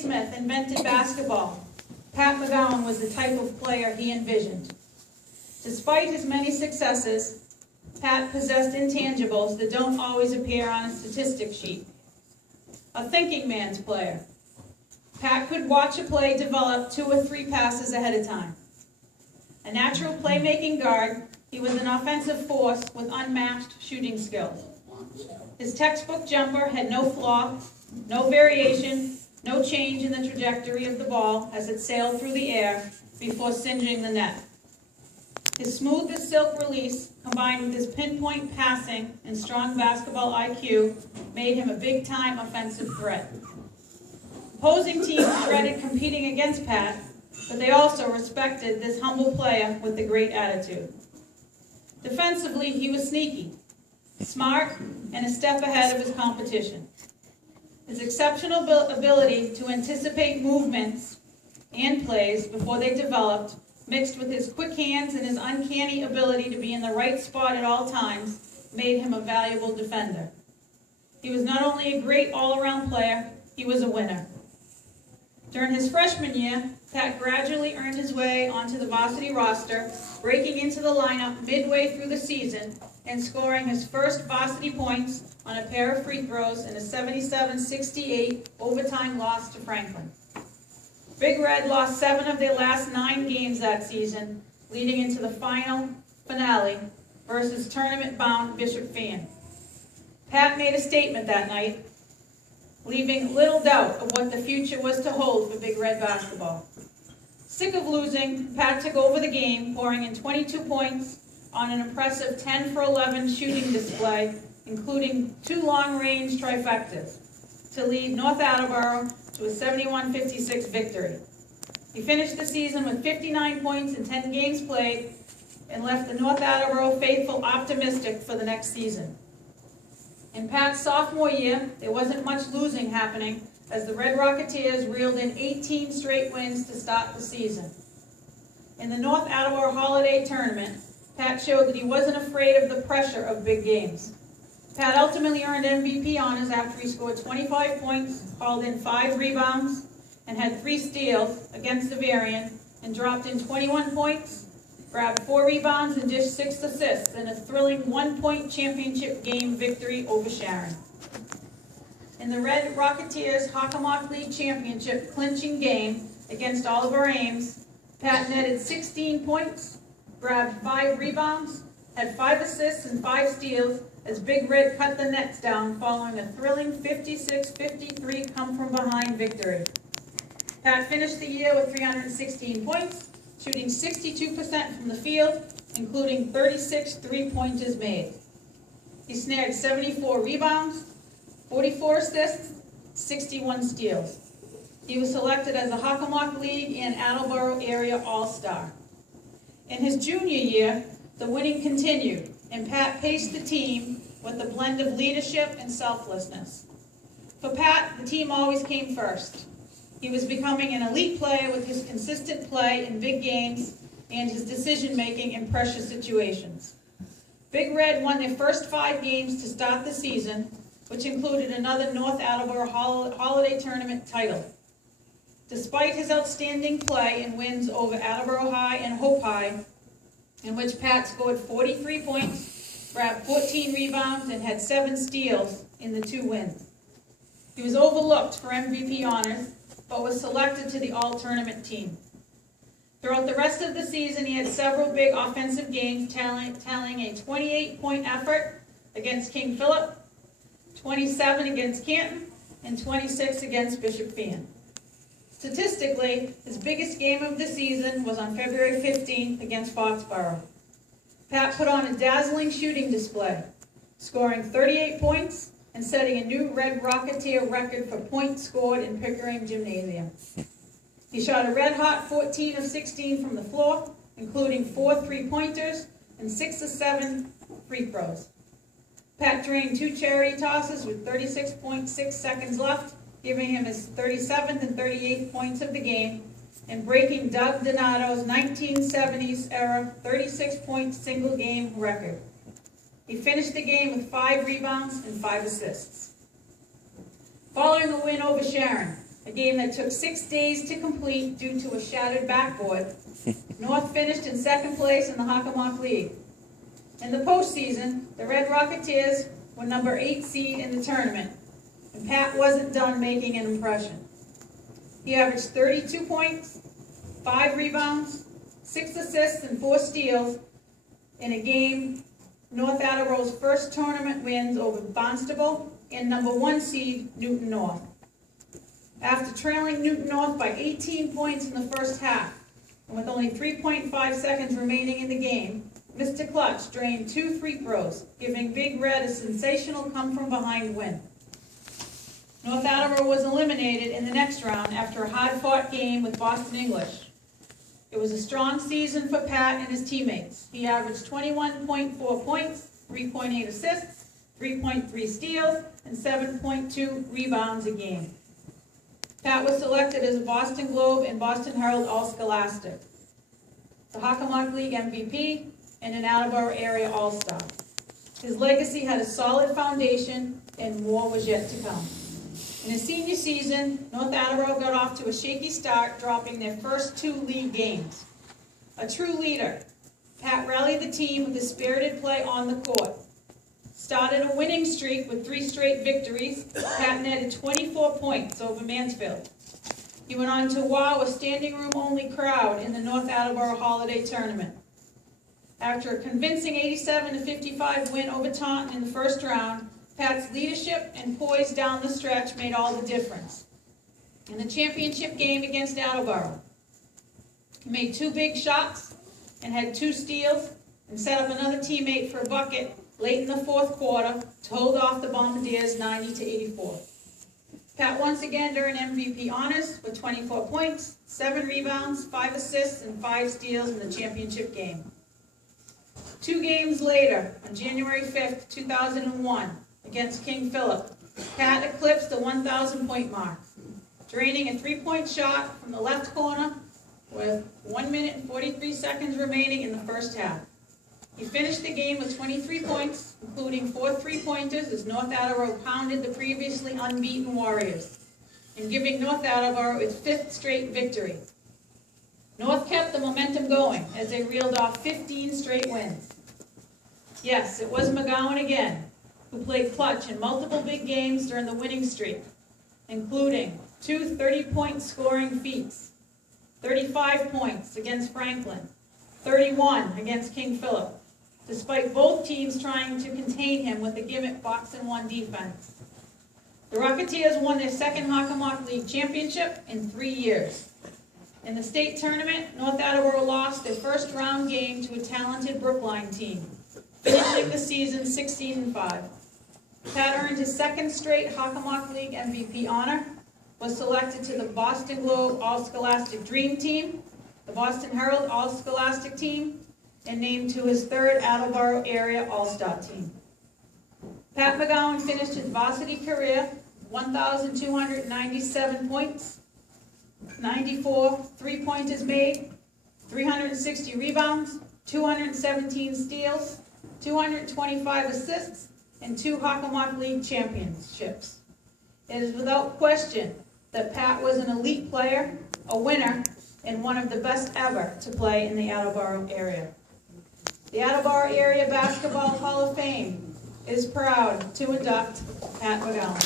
Smith invented basketball, Pat McGowan was the type of player he envisioned. Despite his many successes, Pat possessed intangibles that don't always appear on a statistic sheet. A thinking man's player. Pat could watch a play develop 2 or 3 passes ahead of time. A natural playmaking guard, he was an offensive force with unmatched shooting skills. His textbook jumper had no flaw, no variation, no change in the trajectory of the ball as it sailed through the air before singeing the net. His smooth as silk release, combined with his pinpoint passing and strong basketball IQ, made him a big-time offensive threat. Opposing teams dreaded competing against Pat, but they also respected this humble player with the great attitude. Defensively, he was sneaky, smart, and a step ahead of his competition. His exceptional ability to anticipate movements and plays before they developed, mixed with his quick hands and his uncanny ability to be in the right spot at all times, made him a valuable defender. He was not only a great all-around player, he was a winner. During his freshman year, Pat gradually earned his way onto the varsity roster, breaking into the lineup midway through the season and scoring his first varsity points on a pair of free throws in a 77-68 overtime loss to Franklin. Big Red lost 7 of their last 9 games that season, leading into the finale versus tournament-bound Bishop Fan. Pat made a statement that night, leaving little doubt of what the future was to hold for Big Red basketball. Sick of losing, Pat took over the game, pouring in 22 points on an impressive 10 for 11 shooting display, including 2 long-range trifectas, to lead North Attleboro to a 71-56 victory. He finished the season with 59 points in 10 games played and left the North Attleboro faithful optimistic for the next season. In Pat's sophomore year, there wasn't much losing happening as the Red Rocketeers reeled in 18 straight wins to start the season. In the North Attleboro Holiday Tournament, Pat showed that he wasn't afraid of the pressure of big games. Pat ultimately earned MVP honors after he scored 25 points, hauled in 5 rebounds, and had 3 steals against Avarian, and dropped in 21 points, grabbed 4 rebounds, and dished 6 assists in a thrilling 1-point championship game victory over Sharon. In the Red Rocketeers Hockomock League Championship clinching game against Oliver Ames, Pat netted 16 points, grabbed 5 rebounds, had 5 assists and 5 steals as Big Red cut the nets down following a thrilling 56-53 come-from-behind victory. Pat finished the year with 316 points, shooting 62% from the field, including 36 three-pointers made. He snagged 74 rebounds, 44 assists, 61 steals. He was selected as a Hockomock League and Attleboro Area All-Star. In his junior year, the winning continued, and Pat paced the team with a blend of leadership and selflessness. For Pat, the team always came first. He was becoming an elite player with his consistent play in big games and his decision-making in pressure situations. Big Red won their first 5 games to start the season, which included another North Attleboro Holiday Tournament title. Despite his outstanding play in wins over Attleboro High and Hope High, in which Pat scored 43 points, grabbed 14 rebounds, and had 7 steals in the 2 wins. He was overlooked for MVP honors, but was selected to the all-tournament team. Throughout the rest of the season, he had several big offensive games, tallying a 28-point effort against King Philip, 27 against Canton, and 26 against Bishop Fan. Statistically, his biggest game of the season was on February 15th against Foxborough. Pat put on a dazzling shooting display, scoring 38 points and setting a new Red Rocketeer record for points scored in Pickering Gymnasium. He shot a red-hot 14 of 16 from the floor, including 4 three-pointers and 6 of 7 free throws. Pat drained 2 charity tosses with 36.6 seconds left, giving him his 37th and 38th points of the game, and breaking Doug Donato's 1970s-era 36-point single-game record. He finished the game with 5 rebounds and 5 assists. Following a win over Sharon, a game that took 6 days to complete due to a shattered backboard, North finished in second place in the Hockomock League. In the postseason, the Red Rocketeers were number 8 seed in the tournament, and Pat wasn't done making an impression. He averaged 32 points, 5 rebounds, 6 assists, and 4 steals in a game, North Attleboro's first tournament wins over Barnstable and number 1 seed Newton North. After trailing Newton North by 18 points in the first half, and with only 3.5 seconds remaining in the game, Mr. Clutch drained 2 free throws, giving Big Red a sensational come-from-behind win. North Attleboro was eliminated in the next round after a hard-fought game with Boston English. It was a strong season for Pat and his teammates. He averaged 21.4 points, 3.8 assists, 3.3 steals, and 7.2 rebounds a game. Pat was selected as a Boston Globe and Boston Herald All-Scholastic, the Hockomock League MVP, and an Attleboro area All-Star. His legacy had a solid foundation, and more was yet to come. In his senior season, North Attleboro got off to a shaky start, dropping their first 2 league games. A true leader, Pat rallied the team with his spirited play on the court. Started a winning streak with 3 straight victories, Pat netted 24 points over Mansfield. He went on to wow a standing room only crowd in the North Attleboro Holiday Tournament. After a convincing 87-55 win over Taunton in the first round, Pat's leadership and poise down the stretch made all the difference. In the championship game against Attleboro, he made 2 big shots and had 2 steals and set up another teammate for a bucket late in the fourth quarter to hold off the Bombardiers 90-84. Pat once again earned MVP honors with 24 points, 7 rebounds, 5 assists, and 5 steals in the championship game. 2 games later, on January 5th, 2001, against King Philip, Pat eclipsed the 1,000-point mark, draining a 3-point shot from the left corner with 1 minute and 43 seconds remaining in the first half. He finished the game with 23 points, including 4 3-pointers as North Attleboro pounded the previously unbeaten Warriors, and giving North Attleboro its 5th straight victory. North kept the momentum going as they reeled off 15 straight wins. Yes, it was McGowan again, who played clutch in multiple big games during the winning streak, including 2 30-point scoring feats, 35 points against Franklin, 31 against King Philip, despite both teams trying to contain him with the gimmick box-and-1 defense. The Rocketeers won their 2nd Hockomock League championship in 3 years. In the state tournament, North Attleboro lost their first round game to a talented Brookline team, finishing the season 16-5. Pat earned his 2nd straight Hockomock League MVP honor, was selected to the Boston Globe All-Scholastic Dream Team, the Boston Herald All-Scholastic Team, and named to his 3rd Attleboro Area All-Star Team. Pat McGowan finished his varsity career 1,297 points, 94 3-pointers made, 360 rebounds, 217 steals, 225 assists, and 2 Hockomock League championships. It is without question that Pat was an elite player, a winner, and one of the best ever to play in the Attleboro area. The Attleboro Area Basketball Hall of Fame is proud to induct Pat McGowan.